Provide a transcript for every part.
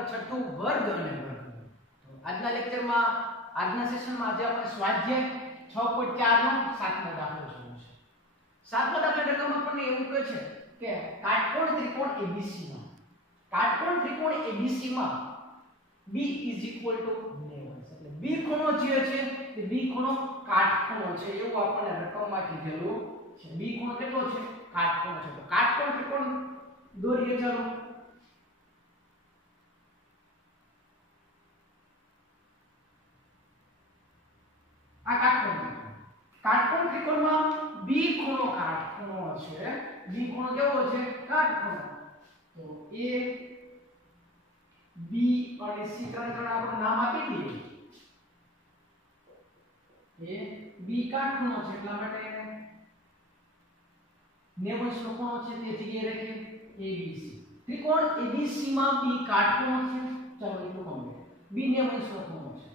બરાબર છઠ્ઠું વર્ગ અને વર્ગ. તો આજના લેક્ચરમાં આજના સેશનમાં આજે આપણે સ્વાધ્યાય 6.4 નો 7મો દાખલો જોઈશું. 7મો દાખલા રકમ આપણને એવું કહે છે કે કાટકોણ ત્રિકોણ ABC માં B = 9 એટલે B ખૂણો જે છે તે B ખૂણો કાટખૂણો છે એવું આપણને રકમમાં કીધેલું છે. B ખૂણો કેટલો છે? કાટખૂણો છે. તો કાટકોણ ત્રિકોણ દોરીએ ચાલો. આ કાટકોણ ત્રિકોણમાં B ખૂણો કાટખૂણો છે. B ખૂણો કેવો છે? કાટખૂણો. તો A B અને C ત્રણ આપણે નામ આપી દઈએ. A B કાટખૂણો છે એટલા માટે એને 90 નો ખૂણો છે તે જગ્યાએ રાખીએ ABC. ત્રિકોણ ABC માં B કાટખૂણો છે. ચાલો એટલું ગમે. B 90 નો ખૂણો છે.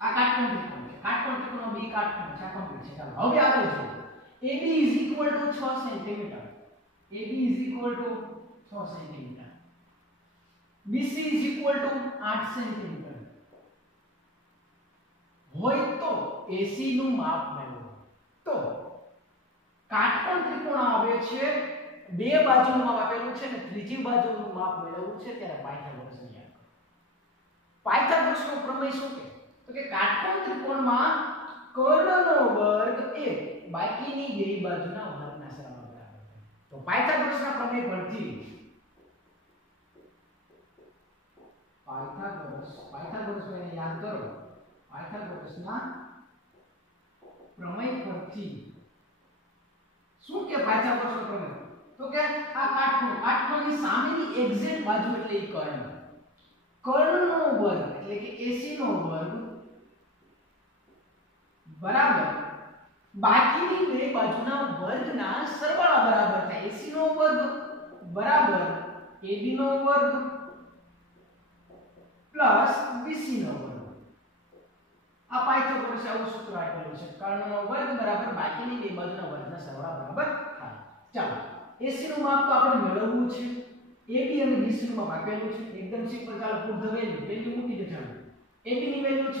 આ કાટકોણ ત્રિકોણ છે. કાટકોણ ત્રિકોણનો B કાટખૂણો છે. આ કમ્પ્લીટ છે. ચાલો હવે આગળ જોઈએ. AB = 6 cm. AB = 6 cm. BC = 8 cm. હોય તો AC નું માપ મેળવો. તો કાટકોણ ત્રિકોણ આવે છે બે બાજુનું માપ આપેલું છે ને ત્રીજી બાજુનું માપ મેળવવું છે ત્યારે પાયથાગોરસની યાદ કરો. પાયથાગોરસનો પ્રમેય શું કહે? તો કે કાટકોણ ત્રિકોણમાં કર્ણનો વર્ગ એ બાકીની બે બાજુના વર્ગના સરવાળા બરાબર થાય. તો પાયથાગોરસના પ્રમેય પરથી પાયથાગોરસને યાદ કરો. પાયથાગોરસના પ્રમેય પરથી શું કે પાયથાગોરસનો પ્રમેય? તો કે આ કાટખૂણોની સામેની એક્ઝેક્ટ બાજુ એટલે ઈ કર્ણનો વર્ગ એટલે કે AC નો વર્ગ બરાબર બાકીની બે બાજુના વર્ગના સરવાળા બરાબર થાય. AC નો વર્ગ બરાબર AB નો વર્ગ પ્લસ BC નો વર્ગ. આ પાયથાગોરસે આવું સૂત્ર આપેલું છે. કર્ણનો વર્ગ બરાબર બાકીની બે બાજુના વર્ગના સરવાળા બરાબર થાય. ચાલો AC નું માપ તો આપણે મેળવવું છે. AB અને BC નું માપ આપેલું છે. એકદમ સિમ્પલ. ચાલો પુટ ધ વેલ્યુ મૂકી દે. ચાલો AB ની વેલ્યુ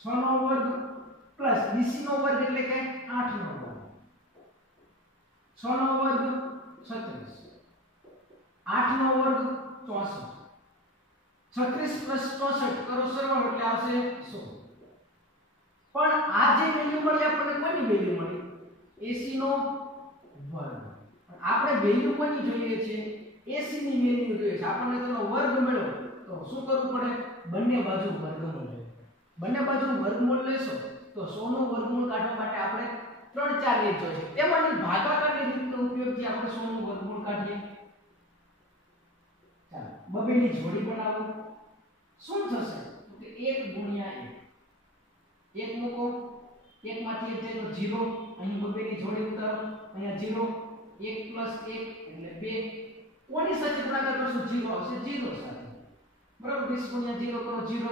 6 નો વર્ગ પ્લસ BC નો વર્ગ એટલે કે 8 નો વર્ગ. 6 નો વર્ગ 36, 8 નો વર્ગ 64, 36 પ્લસ 64 કરો સરવાળો એટલે આવશે 100. પણ આ જે વેલ્યુ મળી આપણને કોની વેલ્યુ મળી? AC નો વર્ગ. પણ આપણે વેલ્યુ કોની જોઈએ છે? AC ની વેલ્યુ જોઈએ છે. આપણને તેનો વર્ગ મળ્યો તો શું કરવું પડે? બંને બાજુ વર્ગમૂળ લેવું. બંને બાજુ વર્ગમૂળ લેશો તો 100 નું વર્ગમૂળ કાઢવા માટે આપણે 3-4 રીત જોઈએ છે. તેમાંની ભાગાકારની રીતનો ઉપયોગથી આપણે 100 નું વર્ગમૂળ કાઢીએ. ચાલો બબેની જોડી બનાવો. શું થશે? તો કે 1 ગુણ્યા 1. 1 મૂકો, 1 માંથી 1 જાય તો 0. અહીં બબેની જોડી ઉતારો. અહીંયા 0, 1 પ્લસ 1 એટલે 2. કોની સાથે ગુણાકાર કરશું? 0 આવશે 0 સાથે. બરાબર 20 ગુણ્યા 0 કરો 0.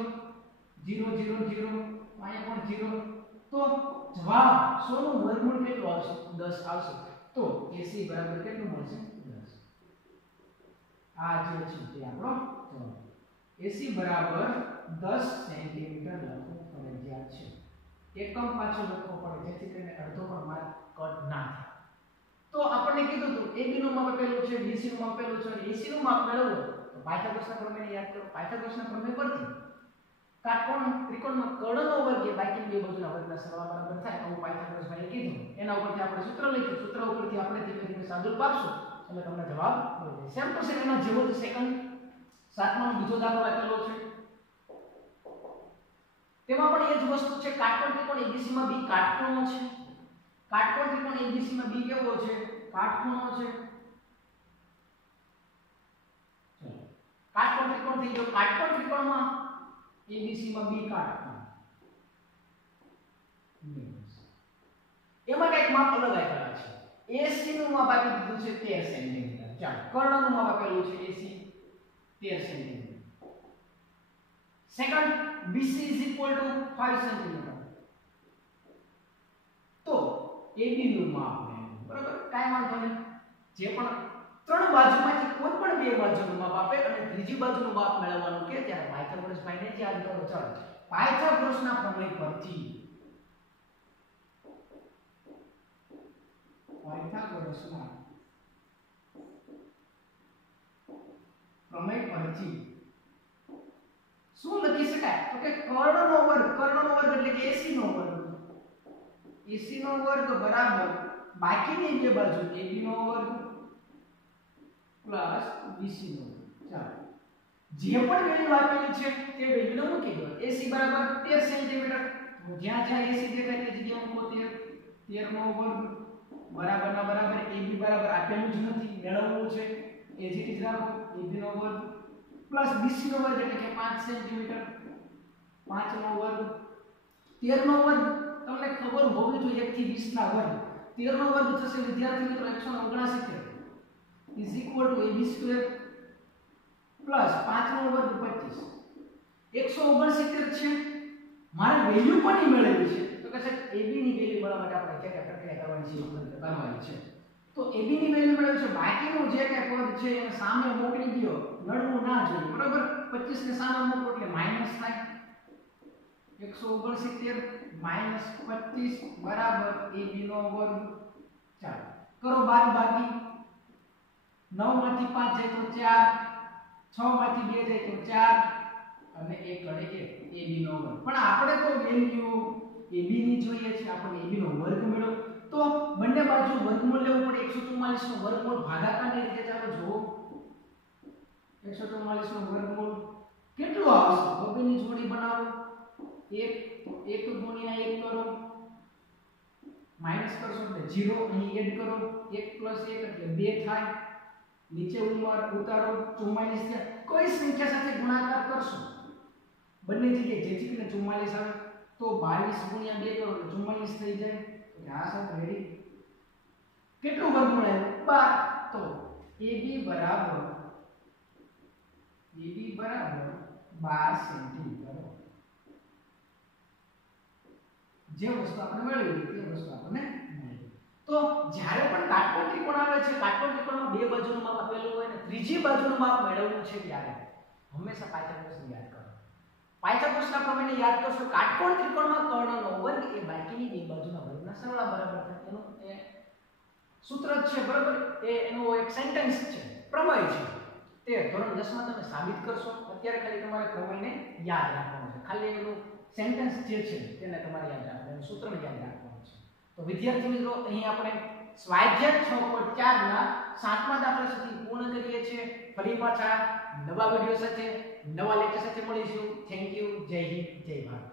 0 0 0 અહીંયા પણ 0. તો જવાબ 100 નું વર્ગમૂળ કેટલું આવશે? 10 આવશે. તો AC બરાબર કેટલું મળશે? 10. આ જે છે તે આપણો જવાબ. AC બરાબર 10 સેન્ટીમીટર લખવું ફરજિયાત છે. એકમ પાછળ લખવો પડે જેથી કરીને અડધો પણ માર્ક કટ ના થાય. તો આપણને કીધું તો AB નું માપ આપેલું છે, BC નું માપ આપેલું છે, AC નું માપ મેળવવું તો પાયથાગોરસના પ્રમેયને યાદ કરો. પાયથાગોરસના પ્રમેય પરથી કાટકોણ ત્રિકોણમાં કર્ણનો વર્ગ એ બાકીની બે બાજુના વર્ગના સરવાળા બરાબર થાય આવું પાયથાગોરસ ભાઈએ કીધું. એના ઉપરથી આપણે સૂત્ર લખ્યું. સૂત્ર ઉપરથી આપણે ધીમે ધીમે સાદુરૂપ આપશું એટલે તમને જવાબ મળી જશે. સેમ ટુ સેમ એના જેવો જ સેકન્ડ 7માનો બીજો દાખલો આપેલો છે. તેમાં પણ એ જ વસ્તુ છે. કાટકોણ ત્રિકોણ ABC માં B કાટખૂણો છે. કાટકોણ ત્રિકોણ ABC માં B કેવો છે? કાટખૂણો છે. કાટકોણ ત્રિકોણ થઈ ગયો. કાટકોણ ત્રિકોણમાં ABC માં B કાટખૂણો. એમાં કઈક માપ અલગ આપેલા છે. AC નું માપ આપી દીધું છે 13 સેન્ટીમીટર. ચાલો કર્ણનું માપ આપેલું છે AC 13 centimetre. Second BC = 5 centimetre. તો AB નું માપ મેળવો. બરાબર કાઈ વાંધો નહીં. જે પણ ત્રણ બાજુમાંથી કોઈ પણ બે બાજુનું માપ આપે અને ત્રીજી બાજુનું માપ મેળવવાનું કે ત્યારે પાયથાગોરસ ભાઈને જ યાદ કરો. ચાલો પાયથાગોરસના પ્રમેય પરથી શું લખી શકાય? તો કે કર્ણનો વર્ગ એટલે કે 80 નો વર્ગ, 80 નો વર્ગ બરાબર બાકીની બે બાજુ AB નો વર્ગ પ્લસ BC નો વર્ગ. ચાલો જે પણ વેલ્યુ આપેલી છે તે વેલ્યુને મૂકી દો. AC બરાબર 13 સેન્ટીમીટર, તો જ્યાં જ્યાં AC દેખાય તે જગ્યાએ મૂકો 13 નો વર્ગ બરાબર ના બરાબર AB બરાબર આપેલું જ નથી, મેળવવું છે as it is રાખો AB નો વર્ગ પ્લસ BC નો વર્ગ એટલે કે 5 સેન્ટીમીટર, 5 નો વર્ગ 13 નો વર્ગ તમને ખબર હોવી જોઈએ 1 થી 20 ના વર્ગ 13 નો વર્ગ થશે વિદ્યાર્થી મિત્રો 169 is equal to AB square plus 5 નો વર્ગ 25 169 છે. મારે વેલ્યુ પણ મેળવવી છે તો કે સાહેબ AB ની વેલ્યુ મેળવવા માટે આપણે કે પ્રક્રિયા કરવાની છે. તો AB ની વેલ્યુ મેળવવી છે, બાકીનું જે કે પદ છે એને સામે મોકલી દો, નડવું ના જોઈએ બરાબર. 25 ને સામે મૂકો એટલે માઈનસ થાય 169 માઈનસ 25 બરાબર AB નો વર્ગ. ચાલો કરો બાદબાકી, 9 માંથી 5 જાય તો 4, 6 માંથી 2 જાય તો 4 અને 1 વડે 1 AB નો વર્ગ. પણ આપણે તો વેલ્યુ AB ની જોઈએ છે, આપણે AB નો વર્ગ મેળવો તો બંને બાજુ વર્ગમૂળ લેવું પડે. 144 નો વર્ગમૂળ ભાગાકારની રીતે ચાલો જુઓ 144 નો વર્ગમૂળ કેટલું આવશે? બબેની જોડી બનાવો, 1 ગુણ્યા 1 કરો, માઈનસ કરશો એટલે 0, અહીં એડ કરો 1 + 1 એટલે 2 થાય, નીચે ઉતારો 44 થયા. કોઈ સંખ્યા સાથે ગુણાકાર કરશો બંને જગ્યાએ જેથી કરીને 44 આવે તો 22 ગુણ્યા 2 કરો એટલે 44 થઈ જાય. એટલે આ સમ રેડી. કેટલું વર્ગમૂળ આવ્યું? 12. તો AB બરાબર 12 સેન્ટીમીટર. જે વસ્તુ આપણે મેળવી તે વસ્તુ આપણે મળી. તો જ્યારે પણ કાટકોણ ત્રિકોણ આવે છે, કાટકોણ ત્રિકોણમાં બે બાજુનું માપ આપેલું હોય ને ત્રીજી બાજુનું માપ મેળવવું છે ત્યારે હંમેશા પાયથાગોરસને યાદ કરો. પાયથાગોરસના પ્રમેયને યાદ કરશો. કાટકોણ ત્રિકોણમાં કર્ણનો વર્ગ એ બાકીની બે બાજુના વર્ગના સરવાળા બરાબર થાય. એનું એ સૂત્ર છે બરાબર. એનો એક સેન્ટેન્સ છે, પ્રમેય છે. તે ધોરણ 10 માં તમે સાબિત કરશો. અત્યારે ખાલી તમારે પ્રમેયને યાદ રાખવાનું છે. ખાલી એનું સેન્ટેન્સ જે છે તેને તમારે યાદ રાખવાનું, સૂત્રને યાદ રાખવાનું છે. તો વિદ્યાર્થી મિત્રો અહીં આપણે સ્વાધ્યાય 6.4 ના 7મા દાખલા સુધી પૂર્ણ કરીએ છીએ. ફરી પાછા નવા વિડિયો સાથે નવા લેક્ચર સાથે મળીશું. Thank you. જય હિન્દ, જય ભારત.